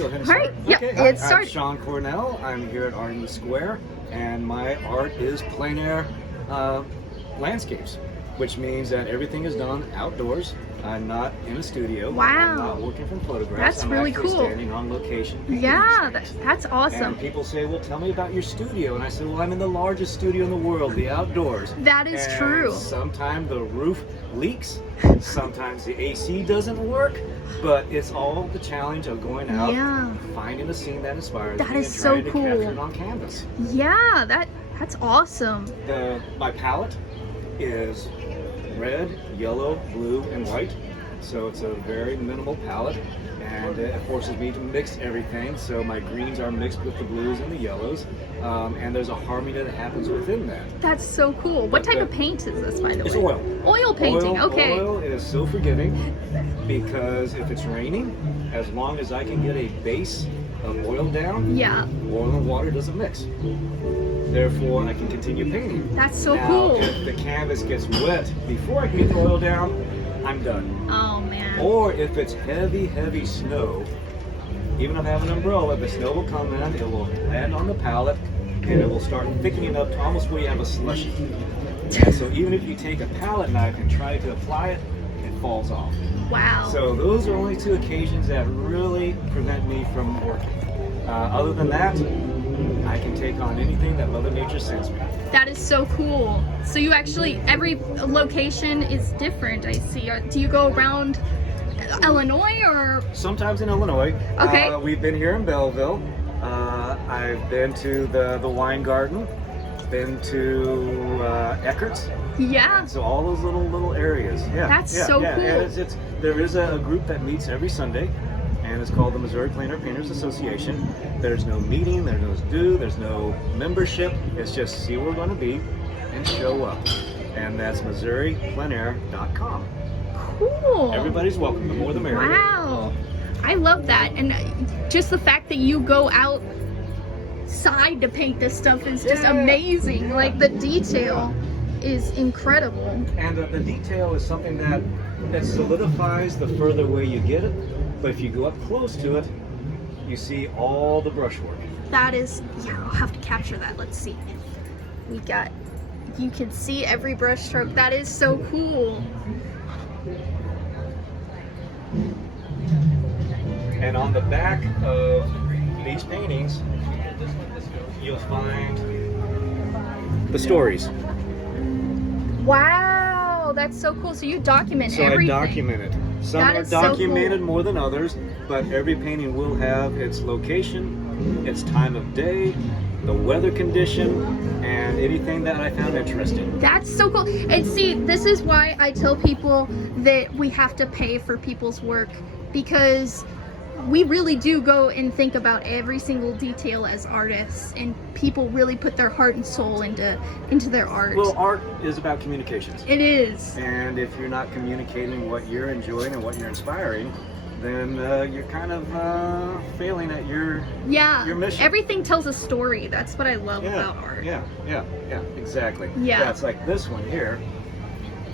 go ahead and All right, start. yep, Okay, hi, it's I'm started. Shawn Cornell. I'm here at Art in the Square, and my art is plein air landscapes, which means that everything is done outdoors. I'm not in a studio. Wow. I'm not working from photographs. That's I'm really actually cool. standing on location. painting Yeah, things. that's awesome. And people say, well, tell me about your studio. And I said, well, I'm in the largest studio in the world, the outdoors. That is and true. Sometimes the roof leaks. Sometimes the AC doesn't work. But it's all the challenge of going out, Yeah. finding a scene that inspires That me is and so trying to cool. capture it on canvas. Yeah, that's awesome. My palette is red, yellow, blue, and white. So it's a very minimal palette, and it forces me to mix everything. So my greens are mixed with the blues and the yellows, and there's a harmony that happens within that. That's so cool. What type of paint is this, by the way? It's oil. Oil painting, okay. Oil is so forgiving because if it's raining, as long as I can get a base of oil down, Yeah. oil and water doesn't mix. Therefore, I can continue painting. That's so now, cool. If the canvas gets wet before I can get the oil down, I'm done. Oh man. Or if it's heavy, heavy snow, even if I have an umbrella, the snow will come in, it will land on the palette, and it will start thickening up to almost where you have a slushy. And so even if you take a palette knife and try to apply it, it falls off. Wow. So those are only two occasions that really prevent me from working. Other than that, I can take on anything that Mother Nature sends me. That is so cool. So you actually, every location is different, I see. Do you go around Illinois or? Sometimes in Illinois. Okay. We've been here in Belleville. I've been to the wine garden, been to Eckert's. Yeah. So all those little areas. Yeah. That's yeah, so yeah. cool. And there is a group that meets every Sunday, and it's called the Missouri Plein Air Painters Association. There's no meeting, there's no due, there's no membership. It's just see where we're going to be and show up. And that's MissouriPleinAir.com. Cool. Everybody's welcome. The more the merrier. Wow. I love that. And just the fact that you go outside to paint this stuff is just Yeah. amazing. Yeah. Like the detail is incredible. And the detail is something that solidifies the further away you get it. But if you go up close to it, you see all the brushwork. That is, yeah, I'll have to capture that. Let's see. You can see every brush stroke. That is so cool. And on the back of these paintings, you'll find the stories. Wow, that's so cool. So you document So everything. I document it. Some That are is so documented cool. more than others, but every painting will have its location, its time of day, the weather condition, and anything that I found interesting. That's so cool. And see, this is why I tell people that we have to pay for people's work, because we really do go and think about every single detail as artists, and people really put their heart and soul into their art. Well, art is about communications. It is. And if you're not communicating what you're enjoying and what you're inspiring, then you're kind of failing at your mission. Everything tells a story. That's what I love about art. Yeah, exactly. Yeah. It's like this one here.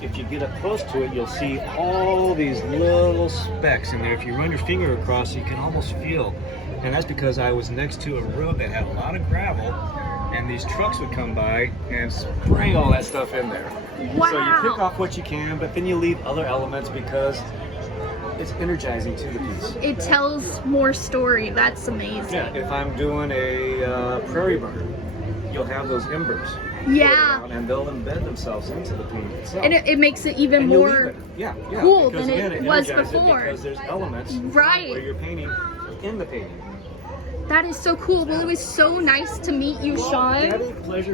If you get up close to it, you'll see all these little specks in there. If you run your finger across, you can almost feel. And that's because I was next to a road that had a lot of gravel, and these trucks would come by and spray all that stuff in there. Wow. So you pick off what you can, but then you leave other elements because it's energizing to the piece. It tells more story. That's amazing. Yeah, if I'm doing a prairie burn, you'll have those embers. Yeah. And they'll embed themselves into the painting itself. And it makes it even And you'll more leave it. cool because, than again, it was energizes it before. because there's elements Right. where you're painting in the painting. That is so cool. Well, it was so nice to meet you, Shawn. Daddy, pleasure.